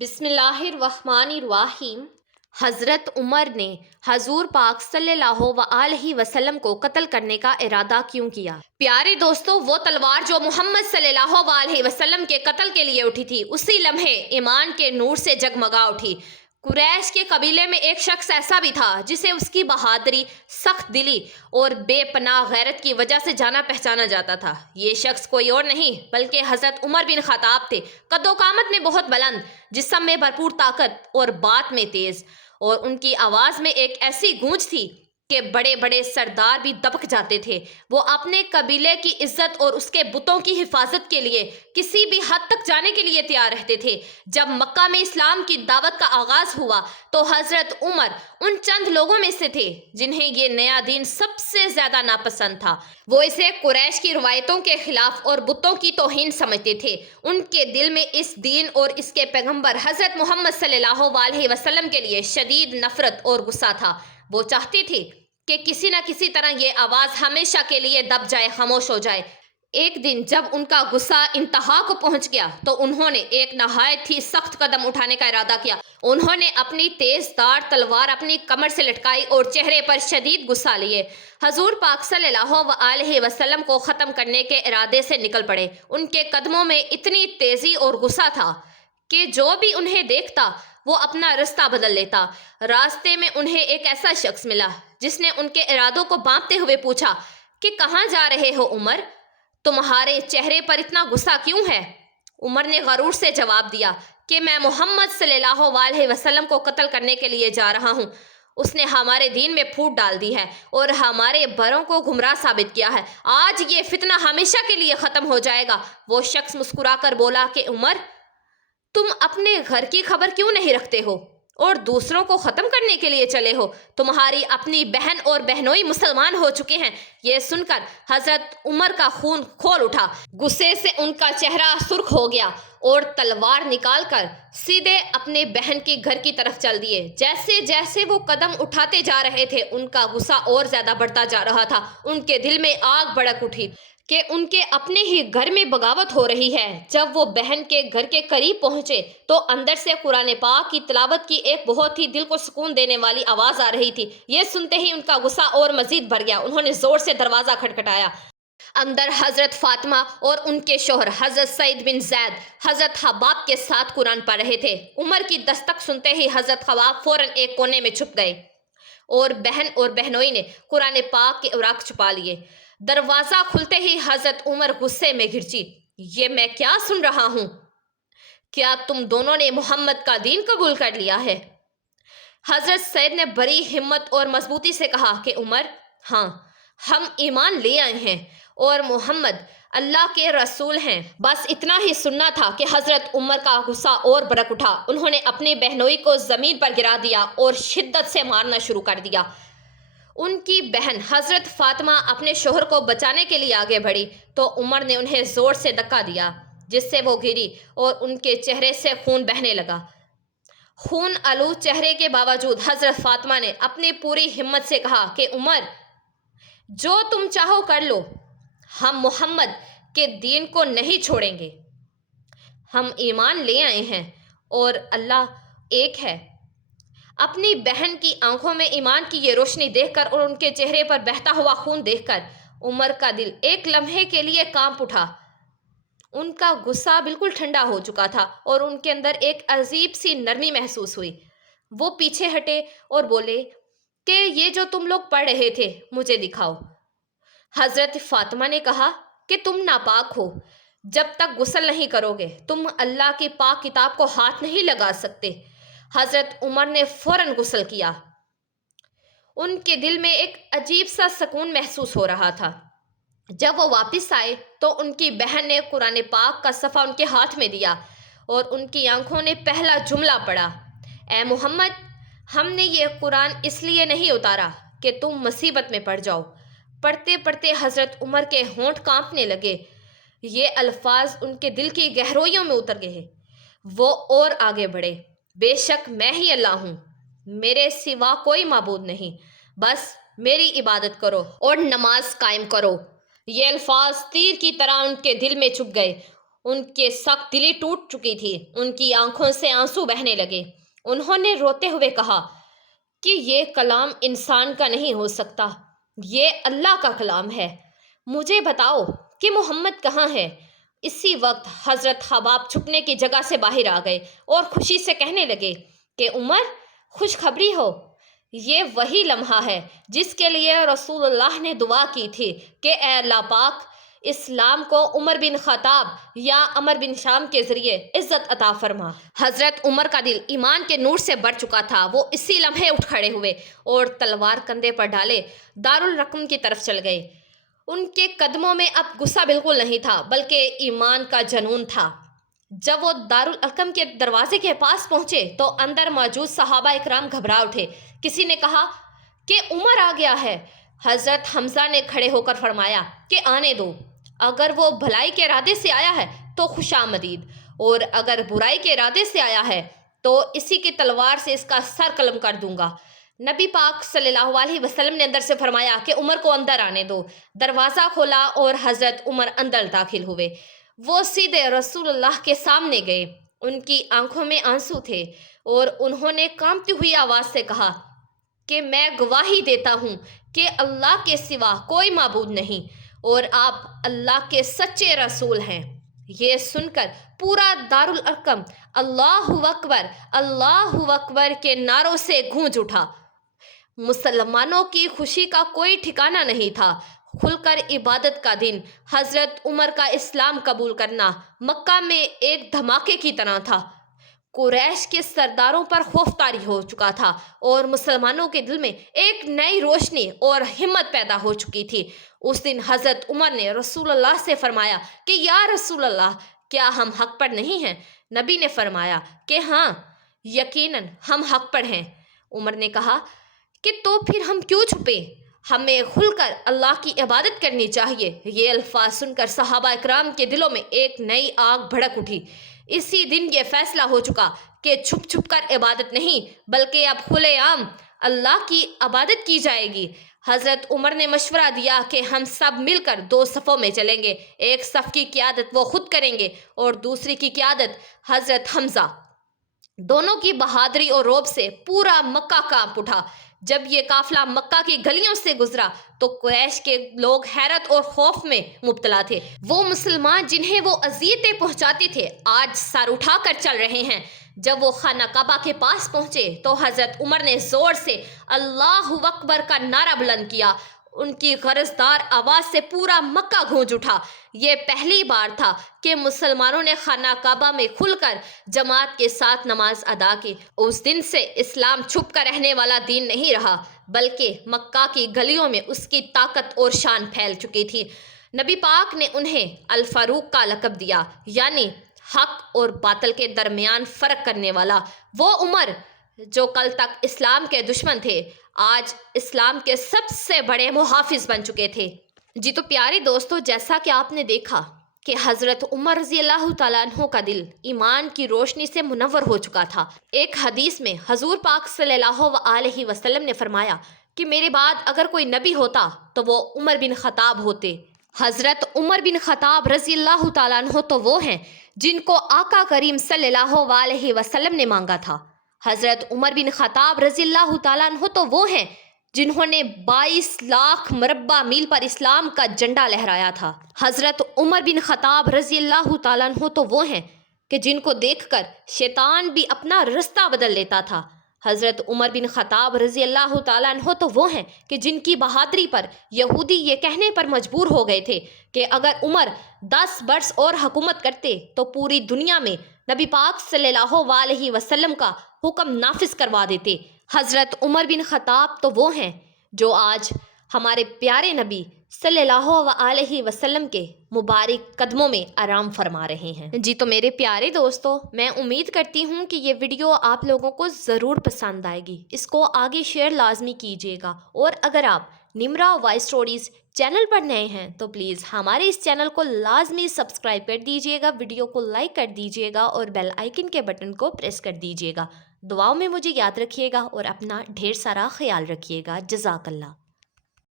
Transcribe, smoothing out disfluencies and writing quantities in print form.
بسم اللہ الرحمن الرحیم۔ حضرت عمر نے حضور پاک صلی اللہ علیہ وسلم کو قتل کرنے کا ارادہ کیوں کیا؟ پیارے دوستو، وہ تلوار جو محمد صلی اللہ علیہ وسلم کے قتل کے لیے اٹھی تھی، اسی لمحے ایمان کے نور سے جگمگا اٹھی۔ قریش کے قبیلے میں ایک شخص ایسا بھی تھا جسے اس کی بہادری، سخت دلی اور بے پناہ غیرت کی وجہ سے جانا پہچانا جاتا تھا۔ یہ شخص کوئی اور نہیں بلکہ حضرت عمر بن خطاب تھے۔ قد و قامت میں بہت بلند، جسم میں بھرپور طاقت اور بات میں تیز، اور ان کی آواز میں ایک ایسی گونج تھی کہ بڑے بڑے سردار بھی دبک جاتے تھے۔ وہ اپنے قبیلے کی عزت اور اس کے بتوں کی حفاظت کے لیے کسی بھی حد تک جانے کے لیے تیار رہتے تھے۔ جب مکہ میں اسلام کی دعوت کا آغاز ہوا تو حضرت عمر ان چند لوگوں میں سے تھے جنہیں یہ نیا دین سب سے زیادہ ناپسند تھا۔ وہ اسے قریش کی روایتوں کے خلاف اور بتوں کی توہین سمجھتے تھے۔ ان کے دل میں اس دین اور اس کے پیغمبر حضرت محمد صلی اللہ علیہ وسلم کے لیے شدید نفرت اور غصہ تھا۔ وہ چاہتے تھے کہ کسی نہ کسی طرح یہ آواز ہمیشہ کے لیے دب جائے، خاموش ہو جائے۔ ایک دن جب ان کا غصہ انتہا کو پہنچ گیا تو انہوں نے ایک نہایت ہی سخت قدم اٹھانے کا ارادہ کیا۔ انہوں نے اپنی تیز دھار تلوار اپنی کمر سے لٹکائی اور چہرے پر شدید غصہ لیے حضور پاک صلی اللہ علیہ وسلم کو ختم کرنے کے ارادے سے نکل پڑے۔ ان کے قدموں میں اتنی تیزی اور غصہ تھا کہ جو بھی انہیں دیکھتا وہ اپنا رستہ بدل لیتا۔ راستے میں انہیں ایک ایسا شخص ملا جس نے ان کے ارادوں کو بانپتے ہوئے پوچھا کہ کہاں جا رہے ہو عمر؟ تمہارے چہرے پر اتنا غصہ کیوں ہے؟ عمر نے غرور سے جواب دیا کہ میں محمد صلی اللہ علیہ وسلم کو قتل کرنے کے لیے جا رہا ہوں۔ اس نے ہمارے دین میں پھوٹ ڈال دی ہے اور ہمارے بڑوں کو گمراہ ثابت کیا ہے۔ آج یہ فتنہ ہمیشہ کے لیے ختم ہو جائے گا۔ وہ شخص مسکرا کر بولا کہ عمر، تم اپنے گھر کی خبر کیوں نہیں رکھتے ہو اور دوسروں کو ختم کرنے کے لیے چلے ہو؟ تمہاری اپنی بہن اور بہنوئی مسلمان ہو چکے ہیں۔ یہ سن کر حضرت عمر کا خون کھول اٹھا۔ غصے سے ان کا چہرہ سرخ ہو گیا اور تلوار نکال کر سیدھے اپنے بہن کے گھر کی طرف چل دیے۔ جیسے جیسے وہ قدم اٹھاتے جا رہے تھے ان کا غصہ اور زیادہ بڑھتا جا رہا تھا۔ ان کے دل میں آگ بھڑک اٹھی کہ ان کے اپنے ہی گھر میں بغاوت ہو رہی ہے۔ جب وہ بہن کے گھر کے قریب پہنچے تو اندر سے قرآن پاک کی تلاوت کی ایک بہت ہی دل کو سکون دینے والی آواز آ رہی تھی۔ یہ سنتے ہی ان کا غصہ اور مزید بڑھ گیا۔ انہوں نے زور سے دروازہ کھٹکھٹایا۔ اندر حضرت فاطمہ اور ان کے شوہر حضرت سعید بن زید حضرت حباب کے ساتھ قرآن پڑھ رہے تھے۔ عمر کی دستک سنتے ہی حضرت حباب فوراً ایک کونے میں چھپ گئے اور بہن اور بہنوئی نے قرآن پاک کے اوراق چھپا لیے۔ دروازہ کھلتے ہی حضرت عمر غصے میں گرجی۔ یہ میں کیا سن رہا ہوں؟ کیا تم دونوں نے محمد کا دین قبول کر لیا ہے؟ حضرت سعید نے بڑی ہمت اور مضبوطی سے کہا کہ عمر، ہاں، ہم ایمان لے آئے ہیں اور محمد اللہ کے رسول ہیں۔ بس اتنا ہی سننا تھا کہ حضرت عمر کا غصہ اور بھڑک اٹھا۔ انہوں نے اپنی بہنوئی کو زمین پر گرا دیا اور شدت سے مارنا شروع کر دیا۔ ان کی بہن حضرت فاطمہ اپنے شوہر کو بچانے کے لیے آگے بڑھی تو عمر نے انہیں زور سے دھکا دیا جس سے وہ گری اور ان کے چہرے سے خون بہنے لگا۔ خون آلود چہرے کے باوجود حضرت فاطمہ نے اپنی پوری ہمت سے کہا کہ عمر، جو تم چاہو کر لو، ہم محمد کے دین کو نہیں چھوڑیں گے۔ ہم ایمان لے آئے ہیں اور اللہ ایک ہے۔ اپنی بہن کی آنکھوں میں ایمان کی یہ روشنی دیکھ کر اور ان کے چہرے پر بہتا ہوا خون دیکھ کر عمر کا دل ایک لمحے کے لیے کانپ اٹھا۔ ان کا غصہ بالکل ٹھنڈا ہو چکا تھا اور ان کے اندر ایک عجیب سی نرمی محسوس ہوئی۔ وہ پیچھے ہٹے اور بولے کہ یہ جو تم لوگ پڑھ رہے تھے مجھے دکھاؤ۔ حضرت فاطمہ نے کہا کہ تم ناپاک ہو، جب تک غسل نہیں کرو گے تم اللہ کی پاک کتاب کو ہاتھ نہیں لگا سکتے۔ حضرت عمر نے فوراً غسل کیا۔ ان کے دل میں ایک عجیب سا سکون محسوس ہو رہا تھا۔ جب وہ واپس آئے تو ان کی بہن نے قرآن پاک کا صفحہ ان کے ہاتھ میں دیا اور ان کی آنکھوں نے پہلا جملہ پڑھا، اے محمد، ہم نے یہ قرآن اس لیے نہیں اتارا کہ تم مصیبت میں پڑ جاؤ۔ پڑھتے پڑھتے حضرت عمر کے ہونٹ کانپنے لگے۔ یہ الفاظ ان کے دل کی گہرائیوں میں اتر گئے۔ وہ اور آگے بڑھے، بے شک میں ہی اللہ ہوں، میرے سوا کوئی معبود نہیں، بس میری عبادت کرو اور نماز قائم کرو۔ یہ الفاظ تیر کی طرح ان کے دل میں چبھ گئے۔ ان کے سخت دلی ٹوٹ چکی تھی، ان کی آنکھوں سے آنسو بہنے لگے۔ انہوں نے روتے ہوئے کہا کہ یہ کلام انسان کا نہیں ہو سکتا، یہ اللہ کا کلام ہے۔ مجھے بتاؤ کہ محمد کہاں ہے؟ اسی وقت حضرت حباب چھپنے کی جگہ سے باہر آ گئے اور خوشی سے کہنے لگے کہ عمر، خوشخبری ہو، یہ وہی لمحہ ہے جس کے لیے رسول اللہ نے دعا کی تھی کہ اے اللہ پاک، اسلام کو عمر بن خطاب یا عمر بن شام کے ذریعے عزت عطا فرما۔ حضرت عمر کا دل ایمان کے نور سے بھر چکا تھا۔ وہ اسی لمحے اٹھ کھڑے ہوئے اور تلوار کندھے پر ڈالے دارالرقم کی طرف چل گئے۔ ان کے قدموں میں اب غصہ بالکل نہیں تھا بلکہ ایمان کا جنون تھا۔ جب وہ دارالارقم کے دروازے کے پاس پہنچے تو اندر موجود صحابہ اکرام گھبرا اٹھے۔ کسی نے کہا کہ عمر آ گیا ہے۔ حضرت حمزہ نے کھڑے ہو کر فرمایا کہ آنے دو، اگر وہ بھلائی کے ارادے سے آیا ہے تو خوش آمدید، اور اگر برائی کے ارادے سے آیا ہے تو اسی کی تلوار سے اس کا سر قلم کر دوں گا۔ نبی پاک صلی اللہ علیہ وسلم نے اندر سے فرمایا کہ عمر کو اندر آنے دو۔ دروازہ کھولا اور حضرت عمر اندر داخل ہوئے۔ وہ سیدھے رسول اللہ کے سامنے گئے۔ ان کی آنکھوں میں آنسو تھے اور انہوں نے کانپتی ہوئی آواز سے کہا کہ میں گواہی دیتا ہوں کہ اللہ کے سوا کوئی معبود نہیں اور آپ اللہ کے سچے رسول ہیں۔ یہ سن کر پورا دارالارقم اللہ اکبر کے نعروں سے گونج اٹھا۔ مسلمانوں کی خوشی کا کوئی ٹھکانہ نہیں تھا۔ کھل کر عبادت کا دن۔ حضرت عمر کا اسلام قبول کرنا مکہ میں ایک دھماکے کی طرح تھا۔ قریش کے سرداروں پر خوف طاری ہو چکا تھا اور مسلمانوں کے دل میں ایک نئی روشنی اور ہمت پیدا ہو چکی تھی۔ اس دن حضرت عمر نے رسول اللہ سے فرمایا کہ یا رسول اللہ، کیا ہم حق پر نہیں ہیں؟ نبی نے فرمایا کہ ہاں، یقیناً ہم حق پر ہیں۔ عمر نے کہا کہ تو پھر ہم کیوں چھپے؟ ہمیں کھل کر اللہ کی عبادت کرنی چاہیے۔ یہ الفاظ سن کر صحابہ اکرام کے دلوں میں ایک نئی آگ بھڑک اٹھی۔ اسی دن یہ فیصلہ ہو چکا کہ چھپ چھپ کر عبادت نہیں بلکہ اب کھلے عام اللہ کی عبادت کی جائے گی۔ حضرت عمر نے مشورہ دیا کہ ہم سب مل کر 2 صفوں میں چلیں گے۔ ایک صف کی قیادت وہ خود کریں گے اور دوسری کی قیادت حضرت حمزہ۔ دونوں کی بہادری اور رعب سے پورا مکہ کانپ اٹھا۔ جب یہ قافلہ مکہ کی گلیوں سے گزرا تو قریش کے لوگ حیرت اور خوف میں مبتلا تھے۔ وہ مسلمان جنہیں وہ اذیتیں پہنچاتے تھے آج سر اٹھا کر چل رہے ہیں۔ جب وہ خانہ کعبہ کے پاس پہنچے تو حضرت عمر نے زور سے اللہ اکبر کا نعرہ بلند کیا۔ ان کی غرضدار آواز سے پورا مکہ گونج اٹھا۔ یہ پہلی بار تھا کہ مسلمانوں نے خانہ کعبہ میں کھل کر جماعت کے ساتھ نماز ادا کی۔ اس دن سے اسلام چھپ کر رہنے والا دین نہیں رہا بلکہ مکہ کی گلیوں میں اس کی طاقت اور شان پھیل چکی تھی۔ نبی پاک نے انہیں الفاروق کا لقب دیا، یعنی حق اور باطل کے درمیان فرق کرنے والا۔ وہ عمر جو کل تک اسلام کے دشمن تھے آج اسلام کے سب سے بڑے محافظ بن چکے تھے۔ جی تو پیارے دوستو، جیسا کہ آپ نے دیکھا کہ حضرت عمر رضی اللہ تعالیٰ عنہ کا دل ایمان کی روشنی سے منور ہو چکا تھا۔ ایک حدیث میں حضور پاک صلی اللہ علیہ وسلم نے فرمایا کہ میرے بعد اگر کوئی نبی ہوتا تو وہ عمر بن خطاب ہوتے۔ حضرت عمر بن خطاب رضی اللہ تعالیٰ عنہ تو وہ ہیں جن کو آقا کریم صلی اللہ علیہ وسلم نے مانگا تھا۔ حضرت عمر بن خطاب رضی اللہ تعالیٰ عنہ تو وہ ہیں جنہوں نے 22 لاکھ مربع میل پر اسلام کا جھنڈا لہرایا تھا۔ حضرت عمر بن خطاب رضی اللہ تعالیٰ عنہ تو وہ ہیں کہ جن کو دیکھ کر شیطان بھی اپنا رستہ بدل لیتا تھا۔ حضرت عمر بن خطاب رضی اللہ تعالیٰ عنہ تو وہ ہیں کہ جن کی بہادری پر یہودی یہ کہنے پر مجبور ہو گئے تھے کہ اگر عمر 10 برس اور حکومت کرتے تو پوری دنیا میں نبی پاک صلی اللہ علیہ وسلم کا حکم نافذ کروا دیتے۔ حضرت عمر بن خطاب تو وہ ہیں جو آج ہمارے پیارے نبی صلی اللہ علیہ وسلم کے مبارک قدموں میں آرام فرما رہے ہیں۔ جی تو میرے پیارے دوستو، میں امید کرتی ہوں کہ یہ ویڈیو آپ لوگوں کو ضرور پسند آئے گی۔ اس کو آگے شیئر لازمی کیجیے گا، اور اگر آپ نمرا وائس اسٹوریز چینل پر نئے ہیں تو پلیز ہمارے اس چینل کو لازمی سبسکرائب کر دیجیے گا، ویڈیو کو لائک کر دیجیے گا اور بیل آئیکن کے بٹن کو پریس کر دیجیے گا۔ دعاؤں میں مجھے یاد رکھیے گا اور اپنا ڈھیر سارا خیال رکھیے گا۔ جزاک اللہ۔